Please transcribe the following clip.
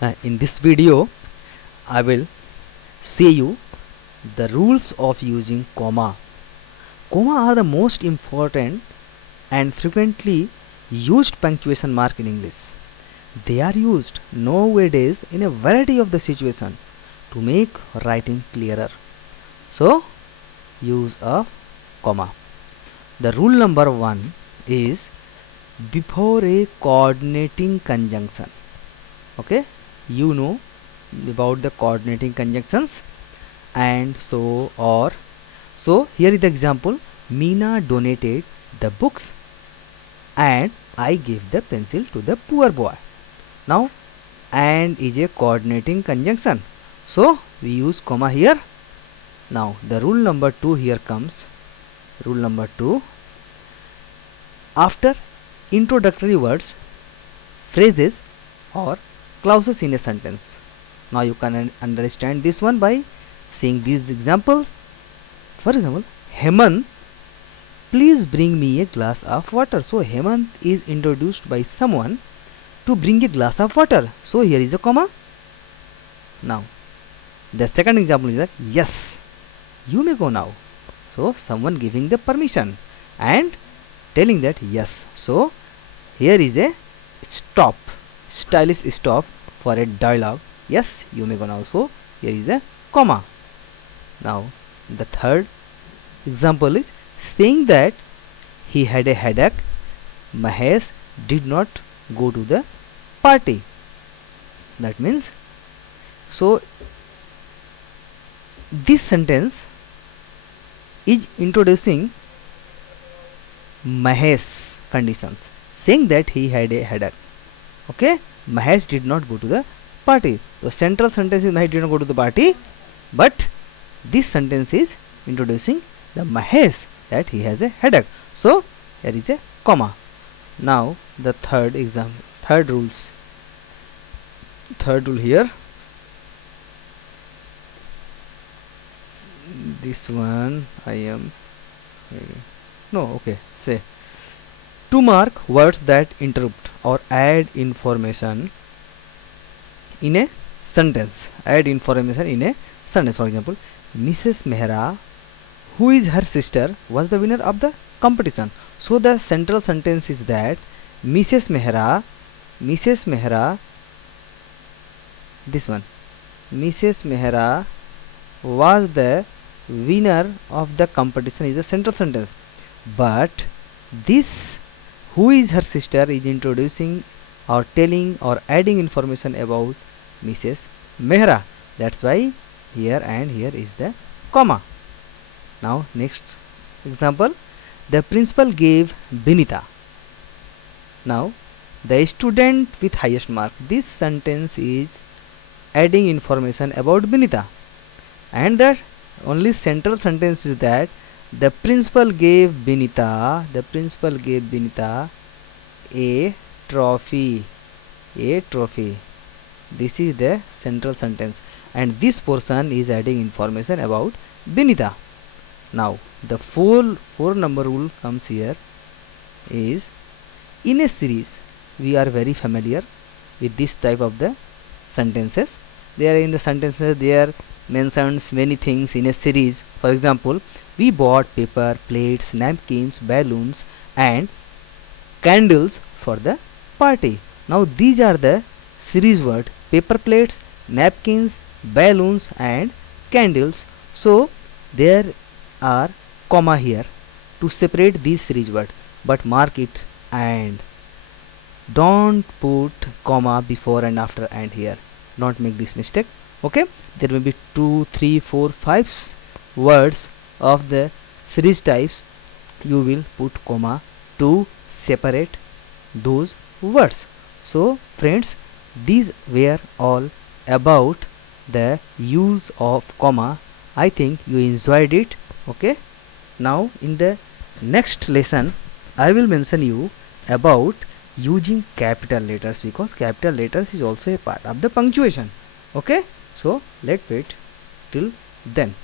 In this video, I will say you the rules of using comma. Comma are the most important and frequently used punctuation mark in English. They are used nowadays in a variety of the situation to make writing clearer. So, use of comma. The rule number 1 is before a coordinating conjunction. Okay, you know about the coordinating conjunctions and so or. So here is the example: Meena donated the books and I gave the pencil to the poor boy. Now and is a coordinating conjunction, so we use comma here. Now the rule number 2 here comes. Rule number 2: after introductory words, phrases or clauses in a sentence. Now you can understand this one by seeing these examples. For example, Hemant, please bring me a glass of water. So Hemant is introduced by someone to bring a glass of water. So here is a comma. Now the second example is that yes, you may go now. So someone giving the permission and telling that yes. So here is a stop, stylish stop for a dialogue. Yes, you may go now. So here is a comma. Now the third example is saying that he had a headache. Mahesh did not go to the party. That means, so this sentence is introducing Mahesh conditions, saying that he had a headache. Okay, Mahesh did not go to the party. The central sentence is Mahesh did not go to the party, but this sentence is introducing the Mahesh that he has a headache. So here is a comma. Now the third rule here. This one I am no okay. Say to mark words that interrupt or add information in a sentence. Add information in a sentence. For example, Mrs. Mehra, who is her sister, was the winner of the competition. So the central sentence is that Mrs. Mehra, this one, Mrs. Mehra was the winner of the competition is a central sentence. But this who is her sister is introducing or telling or adding information about Mrs. Mehra. That's why here and here is the comma. Now next example, the principal gave Binita. Now the student with highest mark. This sentence is adding information about Binita, and the only central sentence is that the principal gave Binita a trophy. This is the central sentence, and this portion is adding information about Binita. Now the four number rule comes here is in a series. We are very familiar with this type of the sentences. There in the sentences there mentions many things in a series. For example, we bought paper, plates, napkins, balloons and candles for the party. Now these are the series word: paper, plates, napkins, balloons and candles. So there are comma here to separate these series word, but mark it and don't put comma before and after and here. Don't make this mistake. Okay, there may be 2, 3, 4, 5 words of the series types. You will put comma to separate those words. So friends, these were all about the use of comma. I think you enjoyed it. Okay, now in the next lesson I will mention you about using capital letters, because capital letters is also a part of the punctuation. Okay, so let's wait till then.